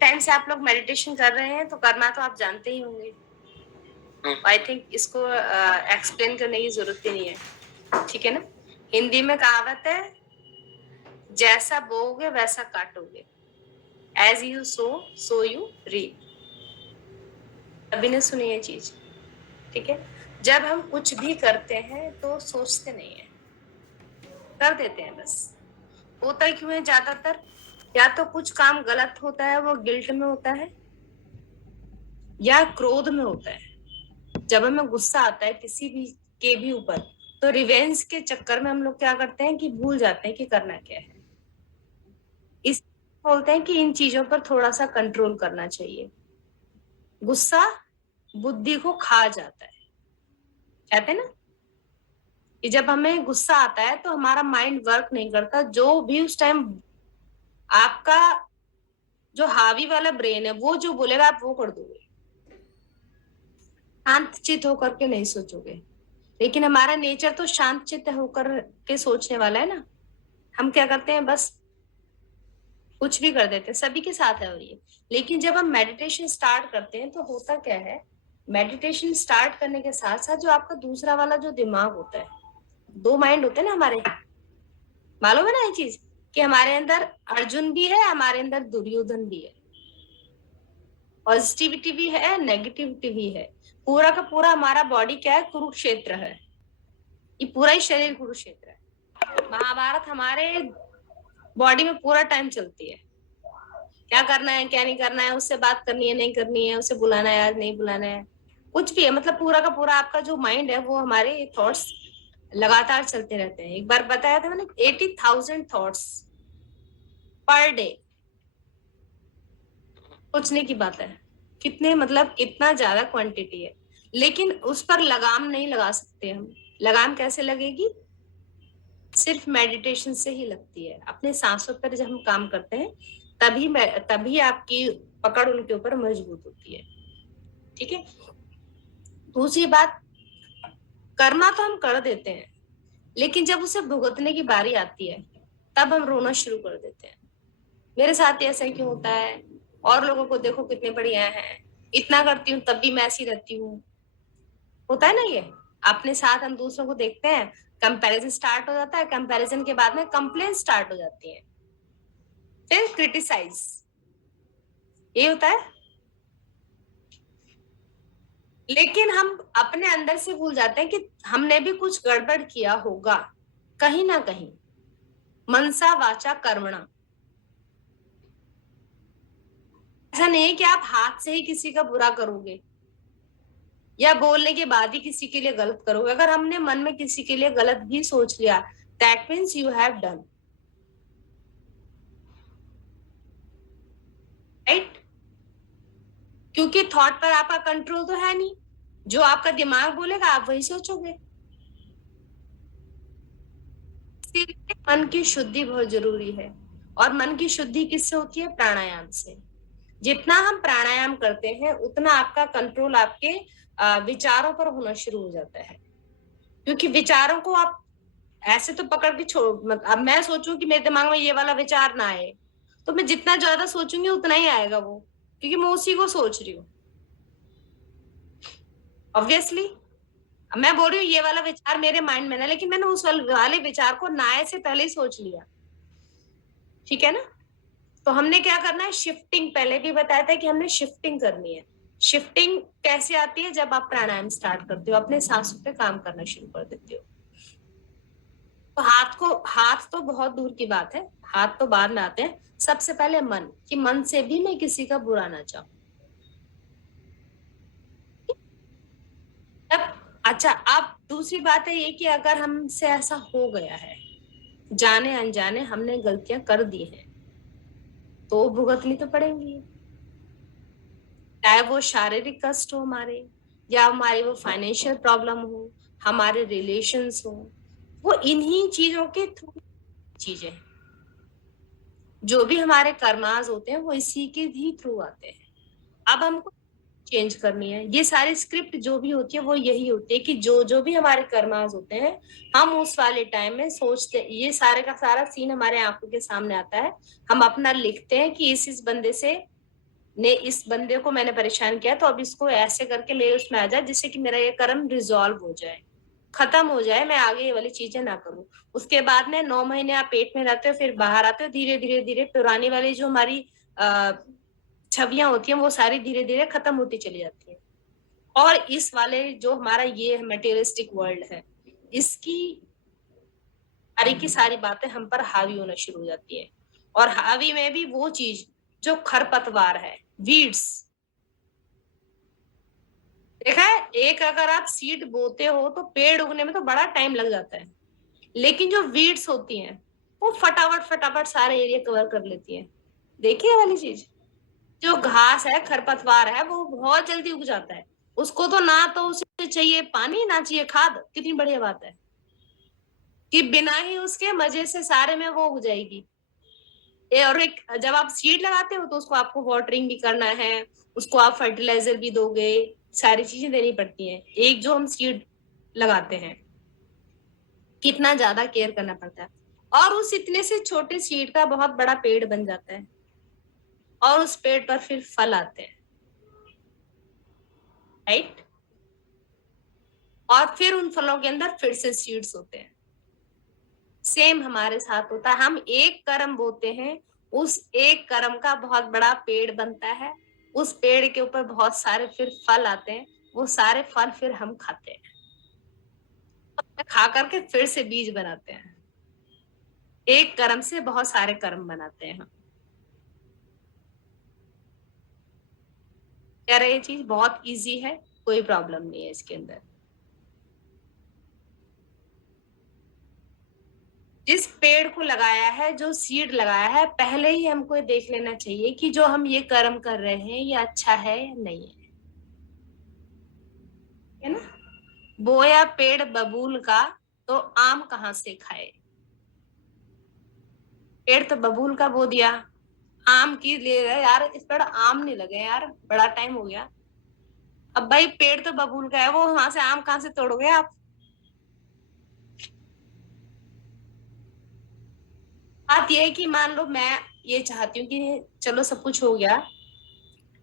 Time से आप लोग मेडिटेशन कर रहे हैं तो कर्मा तो आप जानते ही होंगे। आई थिंक इसको एक्सप्लेन करने की जरूरत ही नहीं है, ठीक है ना। हिंदी में कहावत है, जैसा बोओगे वैसा काटोगे, as you sow you reap. अभी ने सुनी ये चीज, ठीक है। जब हम कुछ भी करते हैं तो सोचते नहीं है, कर देते हैं बस। होता ही क्यों है ज्यादातर, या तो कुछ काम गलत होता है वो गिल्ट में होता है, या क्रोध में होता है। जब हमें गुस्सा आता है किसी भी के भी ऊपर, तो रिवेंज के चक्कर में हम लोग क्या करते हैं कि भूल जाते हैं कि करना क्या है। इस बोलते हैं कि इन चीजों पर थोड़ा सा कंट्रोल करना चाहिए। गुस्सा बुद्धि को खा जाता है, कहते हैं ना कि जब हमें गुस्सा आता है तो हमारा माइंड वर्क नहीं करता। जो भी उस टाइम आपका जो हावी वाला ब्रेन है वो जो बोलेगा आप वो कर दोगे, शांत चित होकर के नहीं सोचोगे। लेकिन हमारा नेचर तो शांत चित्त होकर के सोचने वाला है ना। हम क्या करते हैं, बस कुछ भी कर देते हैं, सभी के साथ है और ये। लेकिन जब हम मेडिटेशन स्टार्ट करते हैं तो होता क्या है, मेडिटेशन स्टार्ट करने के साथ साथ जो आपका दूसरा वाला जो दिमाग होता है, दो माइंड होते हैं ना हमारे, मालूम है ना ये चीज कि हमारे अंदर अर्जुन भी है, हमारे अंदर दुर्योधन भी है, पॉजिटिविटी भी है, नेगेटिविटी भी है। पूरा का पूरा हमारा बॉडी क्या है, कुरुक्षेत्र है। ये पूरा ही शरीर कुरुक्षेत्र है। महाभारत हमारे बॉडी में पूरा टाइम चलती है, क्या करना है क्या नहीं करना है, उससे बात करनी है नहीं करनी है, उसे बुलाना है आज नहीं बुलाना है, कुछ भी है। मतलब पूरा का पूरा आपका जो माइंड है वो हमारे थॉट्स लगातार चलते रहते हैं। एक बार बताया था मैंने 80,000 थॉट्स पर डे, सोचने की बात है। कितने मतलब कितना ज्यादा क्वांटिटी है, लेकिन उस पर लगाम नहीं लगा सकते हम। लगाम कैसे लगेगी, सिर्फ मेडिटेशन से ही लगती है। अपने सांसों पर जब हम काम करते हैं तभी तभी आपकी पकड़ उनके ऊपर मजबूत होती है, ठीक है। दूसरी बात, कर्मा तो हम कर देते हैं, लेकिन जब उसे भुगतने की बारी आती है तब हम रोना शुरू कर देते हैं। मेरे साथ ऐसा क्यों होता है, और लोगों को देखो कितने बढ़िया हैं, इतना करती हूँ तब भी मैं ऐसी रहती हूँ। होता है ना ये, अपने साथ हम दूसरों को देखते हैं, कंपैरिजन स्टार्ट हो जाता है, कंपैरिजन के बाद में कंप्लेन स्टार्ट हो जाती है, फिर क्रिटिसाइज, ये होता है। लेकिन हम अपने अंदर से भूल जाते हैं कि हमने भी कुछ गड़बड़ किया होगा कहीं ना कहीं, मनसा वाचा कर्मणा। ऐसा नहीं है कि आप हाथ से ही किसी का बुरा करोगे या बोलने के बाद ही किसी के लिए गलत करोगे। अगर हमने मन में किसी के लिए गलत भी सोच लिया, that means you have done, right. क्योंकि थॉट पर आपका कंट्रोल तो है नहीं, जो आपका दिमाग बोलेगा आप वही सोचोगे। इसीलिए मन की शुद्धि बहुत जरूरी है। और मन की शुद्धि किससे होती है, प्राणायाम से। जितना हम प्राणायाम करते हैं उतना आपका कंट्रोल आपके विचारों पर होना शुरू हो जाता है। क्योंकि विचारों को आप ऐसे तो पकड़ के छोड़, अब मैं सोचूं कि मेरे दिमाग में ये वाला विचार ना आए, तो मैं जितना ज्यादा सोचूंगी उतना ही आएगा वो, क्योंकि मैं उसी को सोच रही हूँ, ऑब्वियसली। मैं बोल रही हूँ ये वाला विचार मेरे माइंड में ना, लेकिन मैंने उस वाले विचार को ना आए से पहले ही सोच लिया, ठीक है ना। तो हमने क्या करना है, शिफ्टिंग, पहले भी बताया था कि हमने शिफ्टिंग करनी है। शिफ्टिंग कैसे आती है, जब आप प्राणायाम स्टार्ट करते हो, अपने सांसों पे काम करना शुरू कर देते हो। तो हाथ तो बहुत दूर की बात है, हाथ तो बाद में आते हैं। सबसे पहले मन, कि मन से भी मैं किसी का बुरा ना चाहूं। अब अच्छा, अब दूसरी बात है ये कि अगर हमसे ऐसा हो गया है, जाने अनजाने हमने गलतियां कर दी हैं, तो भुगतनी तो पड़ेंगी। चाहे वो शारीरिक कष्ट हो हमारे, या हमारी वो फाइनेंशियल प्रॉब्लम हो, हमारे रिलेशंस हो, वो इन्हीं चीजों के थ्रू चीजें, जो भी हमारे कर्मास होते हैं वो इसी के ही थ्रू आते हैं। अब हमको चेंज करनी है। ये सारी स्क्रिप्ट जो भी होती है वो यही होती है कि जो जो भी हमारे कर्मास होते हैं, हम उस वाले टाइम में सोचते, ये सारे का सारा सीन हमारे आंखों के सामने आता है। हम अपना लिखते हैं कि इस बंदे से ने इस बंदे को मैंने परेशान किया, तो अब इसको ऐसे करके मेरे उसमें आ जाए जिससे कि मेरा ये कर्म रिजॉल्व हो जाए, खत्म हो जाए, मैं आगे ये वाली चीजें ना करूं। उसके बाद में 9 महीने आप पेट में रहते हो, फिर बाहर आते हो, धीरे धीरे धीरे पुरानी वाली जो हमारी छवियां होती हैं वो सारी धीरे धीरे खत्म होती चली जाती है। और इस वाले जो हमारा ये मटेरियलिस्टिक वर्ल्ड है, इसकी सारी की सारी बातें हम पर हावी होना शुरू हो जाती है। और हावी में भी वो चीज जो खरपतवार है, वीड्स। देखा है, एक अगर आप सीड बोते हो तो पेड़ उगने में तो बड़ा टाइम लग जाता है, लेकिन जो वीड्स होती हैं वो फटाफट फटाफट सारे एरिया कवर कर लेती हैं। देखिए वाली चीज, जो घास है, खरपतवार है, वो बहुत जल्दी उग जाता है। उसको तो ना तो उसे चाहिए पानी, ना चाहिए खाद। कितनी बढ़िया बात है कि बिना ही उसके मजे से सारे में वो उग जाएगी। और एक जब आप सीड लगाते हो तो उसको आपको वाटरिंग भी करना है, उसको आप फर्टिलाइजर भी दोगे, सारी चीजें देनी पड़ती हैं। एक जो हम सीड लगाते हैं कितना ज्यादा केयर करना पड़ता है, और उस इतने से छोटे सीड का बहुत बड़ा पेड़ बन जाता है, और उस पेड़ पर फिर फल आते हैं, राइट। और फिर उन फलों के अंदर फिर से सीड्स होते हैं। सेम हमारे साथ होता है, हम एक कर्म बोते हैं, उस एक कर्म का बहुत बड़ा पेड़ बनता है, उस पेड़ के ऊपर बहुत सारे फिर फल आते हैं, वो सारे फल फिर हम खाते हैं, खा करके फिर से बीज बनाते हैं। एक कर्म से बहुत सारे कर्म बनाते हैं हम। कह रहे ये चीज बहुत इजी है, कोई प्रॉब्लम नहीं है इसके अंदर। जिस पेड़ को लगाया है, जो सीड लगाया है, पहले ही हमको ये देख लेना चाहिए कि जो हम ये कर्म कर रहे हैं ये अच्छा है या नहीं है ना। बोया पेड़ बबूल का, तो आम कहाँ से खाए। पेड़ तो बबूल का बो दिया, आम की ले रहे यार, इस पेड़ आम नहीं लगे यार, बड़ा टाइम हो गया। अब भाई पेड़ तो बबूल का है, वो वहां से आम कहाँ से तोड़ोगे आप। बात ये है कि मान लो मैं ये चाहती हूँ कि चलो सब कुछ हो गया,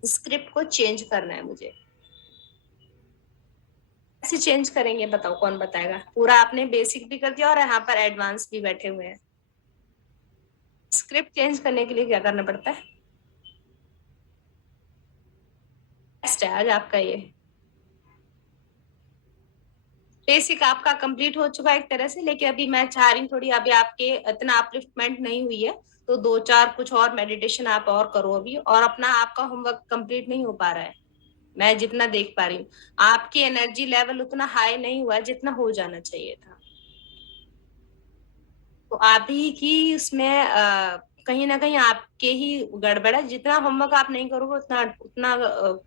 स्क्रिप्ट को चेंज करना है मुझे, कैसे चेंज करेंगे बताओ, कौन बताएगा। पूरा आपने बेसिक भी कर दिया और यहाँ पर एडवांस भी बैठे हुए हैं। स्क्रिप्ट चेंज करने के लिए क्या करना पड़ता है। टेस्ट है आज आपका ये, बेसिक आपका कंप्लीट हो चुका है एक तरह से, लेकिन अभी मैं चाह रही हूँ थोड़ी, अभी आपके इतना अपलिफ्टमेंट नहीं हुई है, तो दो चार कुछ और मेडिटेशन आप और करो अभी, और अपना आपका होमवर्क कंप्लीट नहीं हो पा रहा है, मैं जितना देख पा रही हूँ। आपकी एनर्जी लेवल उतना हाई नहीं हुआ जितना हो जाना चाहिए था, तो आप ही की उसमें कहीं ना कहीं आपके ही गड़बड़ है। जितना होमवर्क आप नहीं करोगे उतना उतना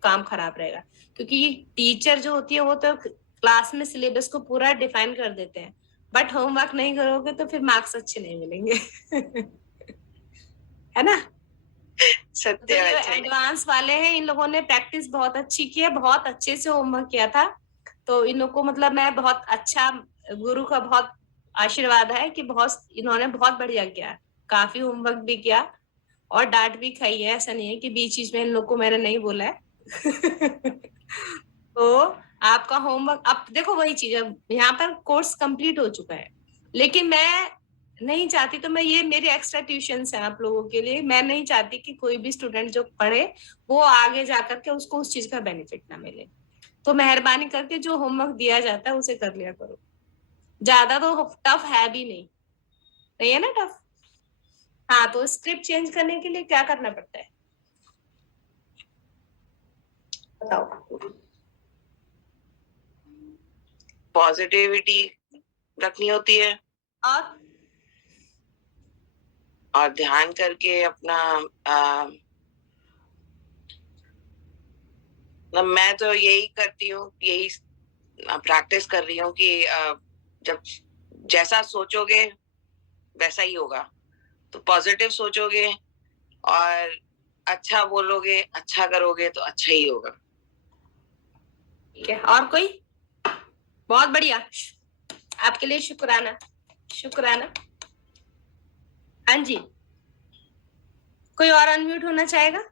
काम खराब रहेगा, क्योंकि टीचर जो होती है वो तो क्लास में सिलेबस को पूरा डिफाइन कर देते हैं, बट होमवर्क नहीं करोगे तो फिर मार्क्स अच्छे नहीं मिलेंगे। है ना। तो सत्य ये वचन है। एडवांस वाले हैं, इन लोगों ने प्रैक्टिस बहुत अच्छी की है, बहुत अच्छे से होमवर्क किया था, तो इन लोग को मतलब मैं बहुत अच्छा, गुरु का बहुत आशीर्वाद है कि बहुत इन्होंने बहुत बढ़िया किया, काफी होमवर्क भी किया, और डांट भी खाई है, ऐसा नहीं है कि बीच बीच में इन लोग को मैंने नहीं बोला है। तो आपका होमवर्क अब देखो, वही चीज है, यहाँ पर कोर्स कंप्लीट हो चुका है, लेकिन मैं नहीं चाहती, तो मैं ये मेरे एक्स्ट्रा ट्यूशन है आप लोगों के लिए, मैं नहीं चाहती कि कोई भी स्टूडेंट जो पढ़े वो आगे जाकर के उसको उस चीज का बेनिफिट ना मिले। तो मेहरबानी करके जो होमवर्क दिया जाता है उसे कर लिया करो, ज्यादा तो टफ है भी नहीं, नहीं है ना टफ। हाँ, तो स्क्रिप्ट चेंज करने के लिए क्या करना पड़ता है बताओ। पॉजिटिविटी रखनी होती है, और और ध्यान करके अपना मैं तो यही करती हूँ, यही प्रैक्टिस कर रही हूँ कि जब जैसा सोचोगे वैसा ही होगा, तो पॉजिटिव सोचोगे और अच्छा बोलोगे, अच्छा करोगे तो अच्छा ही होगा। ठीक है, और कोई। बहुत बढ़िया, आपके लिए शुक्राना, शुक्राना। हाँ जी, कोई और अनम्यूट होना चाहेगा।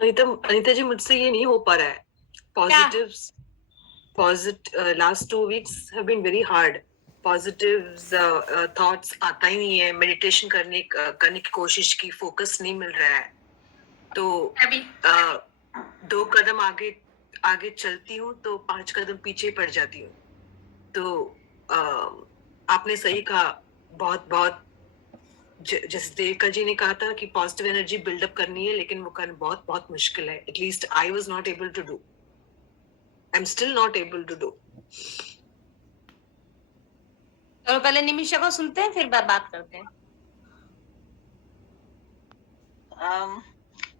अनीता जी, मुझसे ये नहीं हो पा रहा है. Positives, last 2 weeks have been very hard. Positives thoughts आता ही नहीं है. Meditation करने की कोशिश की, focus नहीं मिल रहा है. तो 2 कदम आगे चलती हूँ तो 5 कदम पीछे पड़ जाती हूँ. तो आपने सही कहा. बहुत जैसे देविका जी ने कहा था कि पॉजिटिव एनर्जी बिल्डअप करनी है, लेकिन वो करना बहुत मुश्किल है. At least I was not able to do. I am still not able to do. तो पहले निमिषा को सुनते हैं, फिर बात करते हैं.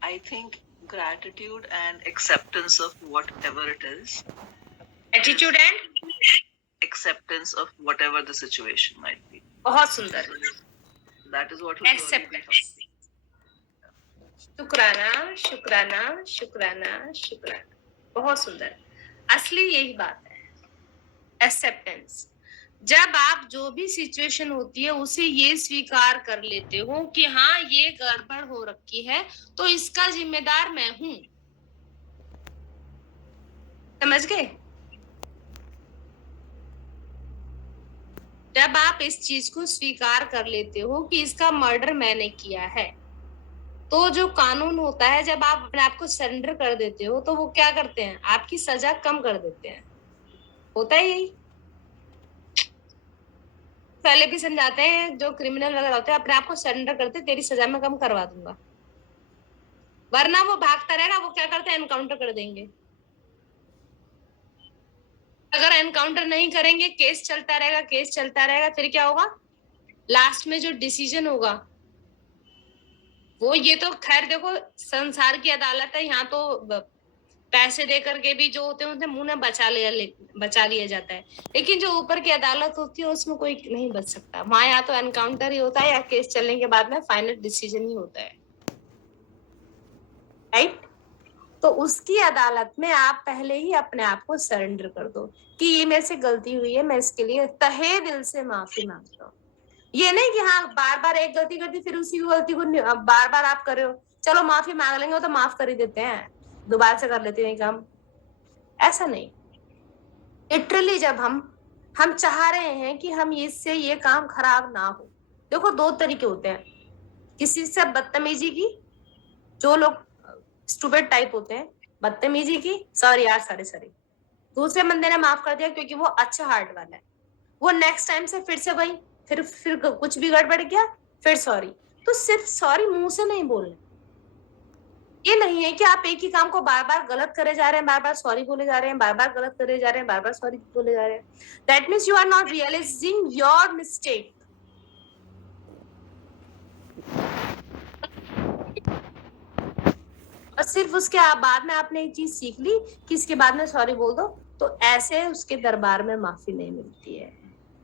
I think gratitude and acceptance of whatever it is. Attitude and Acceptance of whatever the situation might be. बहुत सुंदर. That is what will Acceptance. शुक्राना शुक्राना शुक्राना शुक्राना. बहुत सुंदर. असली यही बात है, एक्सेप्टेंस. जब आप जो भी सिचुएशन होती है उसे ये स्वीकार कर लेते हो कि हाँ ये गड़बड़ हो रखी है, तो इसका जिम्मेदार मैं हूं. समझ गए? जब आप इस चीज को स्वीकार कर लेते हो कि इसका मर्डर मैंने किया है, तो जो कानून होता है, जब आप अपने आप को सरेंडर कर देते हो तो वो क्या करते हैं, आपकी सजा कम कर देते हैं. होता है यही. पहले भी समझाते हैं, जो क्रिमिनल वगैरह होते हैं अपने आप को सरेंडर करते, तेरी सजा मैं कम करवा दूंगा. वरना वो भागता रहेगा. वो क्या करते हैं, एनकाउंटर कर देंगे. अगर एनकाउंटर नहीं करेंगे, केस चलता रहेगा, फिर क्या होगा, लास्ट में जो डिसीजन होगा वो, ये तो खैर देखो संसार की अदालत है, यहाँ तो पैसे दे करके भी जो होते हैं उनसे मुंह में बचा लिया जाता है. लेकिन जो ऊपर की अदालत होती है उसमें कोई नहीं बच सकता. वहां या तो एनकाउंटर ही होता है या केस चलने के बाद में फाइनल डिसीजन ही होता है. राइट? तो उसकी अदालत में आप पहले ही अपने आप को सरेंडर कर दो कि ये मेरे से गलती हुई है, मैं इसके लिए तहे दिल से माफी मांगता हूँ. ये नहीं कि हाँ बार बार एक गलती करती फिर उसी गलती को बार बार आप कर रहे हो, चलो माफी मांग लेंगे तो माफ कर ही देते हैं, दोबारा से कर लेते हैं काम. ऐसा नहीं. लिटरली जब हम चाह रहे हैं कि हम इससे ये काम खराब ना हो. देखो 2 तरीके होते हैं. किसी से बदतमीजी की, जो लोग स्टूपिड टाइप होते हैं, बदतमीजी की, सॉरी यार सॉरी. दूसरे बंदे ने माफ कर दिया क्योंकि वो अच्छा हार्ट वाला है. वो नेक्स्ट टाइम से फिर से वही, फिर कुछ भी गड़बड़ गया, फिर सॉरी. तो सिर्फ सॉरी मुंह से नहीं बोलना. ये नहीं है कि आप एक ही काम को बार बार गलत करे जा रहे हैं, बार बार सॉरी बोले जा रहे हैं, बार बार गलत करे जा रहे हैं, बार बार सॉरी बोले जा रहे हैं. That means you are not realising your mistake. और सिर्फ उसके बाद में आपने एक चीज सीख ली कि इसके बाद में सॉरी बोल दो, तो ऐसे उसके दरबार में माफी नहीं मिलती है,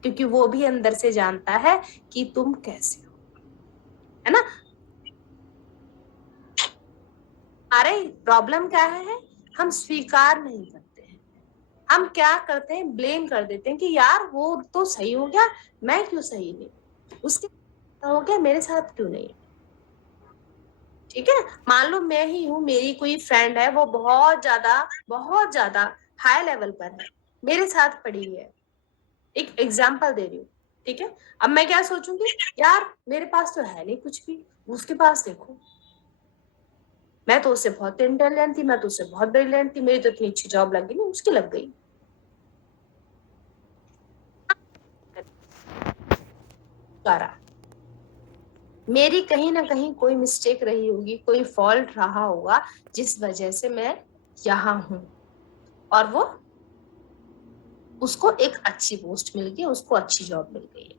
क्योंकि वो भी अंदर से जानता है कि तुम कैसे हो, है ना. अरे प्रॉब्लम क्या है, हम स्वीकार नहीं करते हैं. हम क्या करते हैं, ब्लेम कर देते हैं कि यार वो तो सही हो गया, मैं क्यों सही नहीं, उसके हो गया, मेरे साथ क्यों नहीं. ठीक है. मान लो मैं ही हूँ, मेरी कोई फ्रेंड है, वो बहुत ज्यादा हाई लेवल पर है, मेरे साथ पड़ी है. एक एग्जाम्पल दे रही हूँ. ठीक है. अब मैं क्या सोचूंगी, यार मेरे पास तो है नहीं कुछ भी, उसके पास देखो, मैं तो उससे बहुत इंटेलिजेंट थी, मैं तो उससे बहुत ब्रिलियंट थी, मेरी तो इतनी अच्छी जॉब लगी नहीं, उसकी लग गई. मेरी कहीं ना कहीं कोई मिस्टेक रही होगी, कोई फॉल्ट रहा होगा, जिस वजह से मैं यहाँ हूं, और वो उसको एक अच्छी पोस्ट मिल गई, उसको अच्छी जॉब मिल गई है.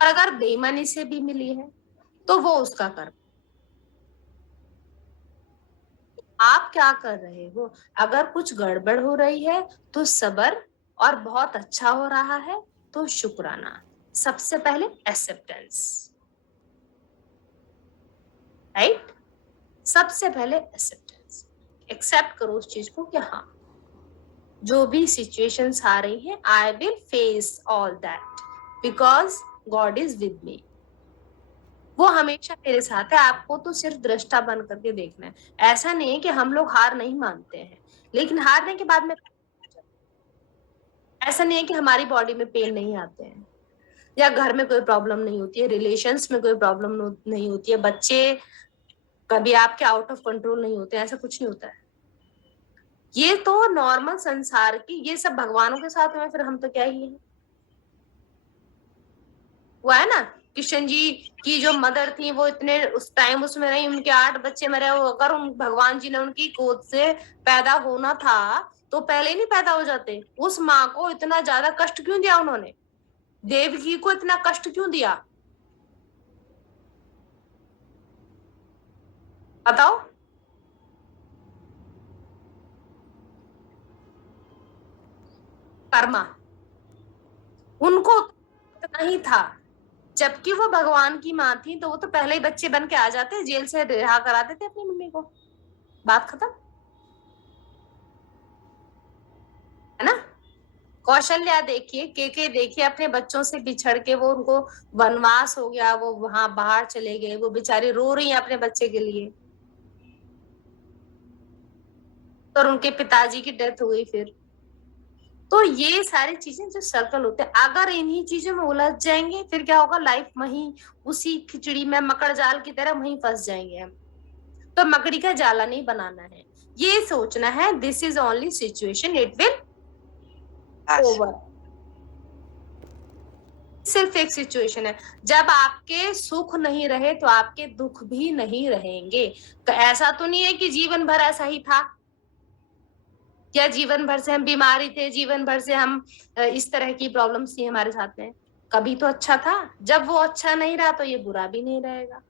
और अगर बेईमानी से भी मिली है तो वो उसका कर्म. आप क्या कर रहे हो, अगर कुछ गड़बड़ हो रही है तो सब्र, और बहुत अच्छा हो रहा है तो शुक्राना. सबसे पहले एक्सेप्टेंस. राइट. सबसे पहले एक्सेप्टेंस. एक्सेप्ट करो उस चीज को कि हाँ जो भी सिचुएशंस आ रही हैं, I will face all that because God is with me. वो हमेशा मेरे साथ है, आपको तो सिर्फ दृष्टा बन करके देखना है। ऐसा नहीं है कि हम लोग हार नहीं मानते हैं, लेकिन हारने के बाद में ऐसा नहीं है कि हमारी बॉडी में पेन नहीं आते हैं, या घर में कोई प्रॉब्लम नहीं होती है, रिलेशंस में कोई प्रॉब्लम नहीं होती है, बच्चे कभी आपके आउट ऑफ कंट्रोल नहीं होते, ऐसा कुछ नहीं होता है। ये तो नॉर्मल संसार की, ये सब भगवानों के साथ में, फिर हम तो क्या ही है। वो है ना, कृष्ण जी की जो मदर थी वो इतने उस टाइम उसमें रही, उनके 8 बच्चे मरे, वो अगर उन भगवान जी ने उनकी गोद से पैदा होना था तो पहले नहीं पैदा हो जाते। उस माँ को इतना ज्यादा कष्ट क्यों दिया उन्होंने, देवकी को इतना कष्ट क्यों दिया, बताओ। कर्मा, उनको इतना ही था, जबकि वो भगवान की माँ थी तो वो तो पहले ही बच्चे बन के आ जाते, जेल से रिहा करा देते अपनी मम्मी को, बात खत्म, है ना। कौशल्या देखिए, के देखिए, अपने बच्चों से बिछड़ के, वो उनको वनवास हो गया, वो वहां बाहर चले गए, वो बेचारी रो रही है अपने बच्चे के लिए, और उनके पिताजी की डेथ हो गई फिर। तो ये सारी चीजें जो सर्कल होते हैं, अगर इन्हीं चीजों में उलझ जाएंगे फिर क्या होगा, लाइफ वहीं उसी खिचड़ी में मकड़ जाल की तरह वहीं फंस जाएंगे हम। तो मकड़ी का जाला नहीं बनाना है, ये सोचना है this is only situation, it will over. सिर्फ एक सिचुएशन है, जब आपके सुख नहीं रहे तो आपके दुख भी नहीं रहेंगे। तो ऐसा तो नहीं है कि जीवन भर ऐसा ही था, या जीवन भर से हम बीमारी थे, जीवन भर से हम इस तरह की प्रॉब्लम्स थी हमारे साथ में। कभी तो अच्छा था, जब वो अच्छा नहीं रहा तो ये बुरा भी नहीं रहेगा,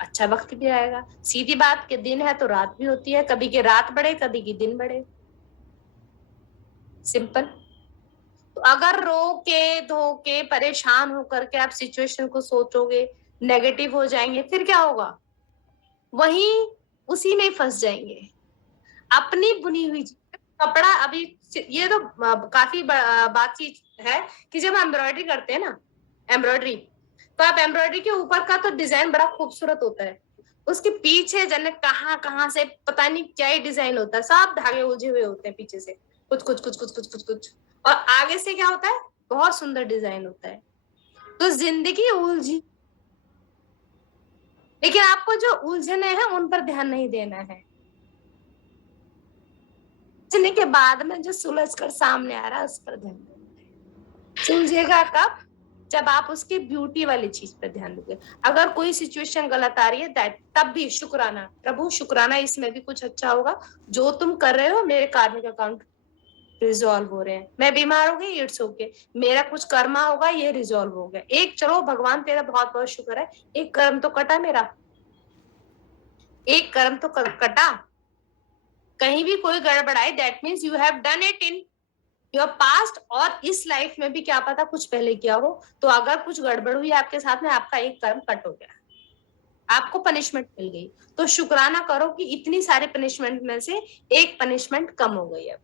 अच्छा वक्त भी आएगा। सीधी बात के दिन है तो रात भी होती है, कभी के रात बढ़े कभी के दिन बढ़े, सिंपल। तो अगर रो के धो के परेशान होकर के आप सिचुएशन को सोचोगे, नेगेटिव हो जाएंगे, फिर क्या होगा, वहीं उसी में फंस जाएंगे, अपनी बुनी हुई कपड़ा। अभी ये तो काफी बातचीत है कि जब एम्ब्रॉयडरी करते हैं ना, एम्ब्रॉयडरी, तो आप एम्ब्रॉयडरी के ऊपर का तो डिजाइन बड़ा खूबसूरत होता है, उसके पीछे जन कहाँ से पता नहीं क्या ही डिजाइन होता है, सब धागे उलझे हुए होते हैं पीछे से, कुछ कुछ कुछ कुछ कुछ कुछ कुछ, और आगे से क्या होता है, बहुत सुंदर डिजाइन होता है। तो जिंदगी उलझी, लेकिन आपको जो उलझने हैं उन पर ध्यान नहीं देना है, उलझने के बाद में जो सुलझ कर सामने आ रहा है उस पर ध्यान देना है। सुलझेगा कब, जब आप उसकी ब्यूटी वाली चीज पर ध्यान दोगे। अगर कोई सिचुएशन गलत आ रही है दैट, तब भी शुक्राना, प्रभु शुक्राना, इसमें भी कुछ अच्छा होगा, जो तुम कर रहे हो मेरे कार्मिक अकाउंट रिजॉल्व हो रहे हैं, मैं बीमार हो गई, इट्स ओके, मेरा कुछ कर्मा होगा, ये रिजॉल्व हो गया, एक चलो भगवान तेरा बहुत बहुत शुक्र है, एक कर्म तो कटा मेरा, एक कर्म तो कटा। कहीं भी कोई गड़बड़ आई that means you have done it in your past, और इस लाइफ में भी क्या पता कुछ पहले किया हो, तो अगर कुछ गड़बड़ हुई आपके साथ में, आपका एक कर्म कट हो गया, आपको पनिशमेंट मिल गई, तो शुक्राना करो कि इतनी सारी पनिशमेंट में से एक पनिशमेंट कम हो गई अब।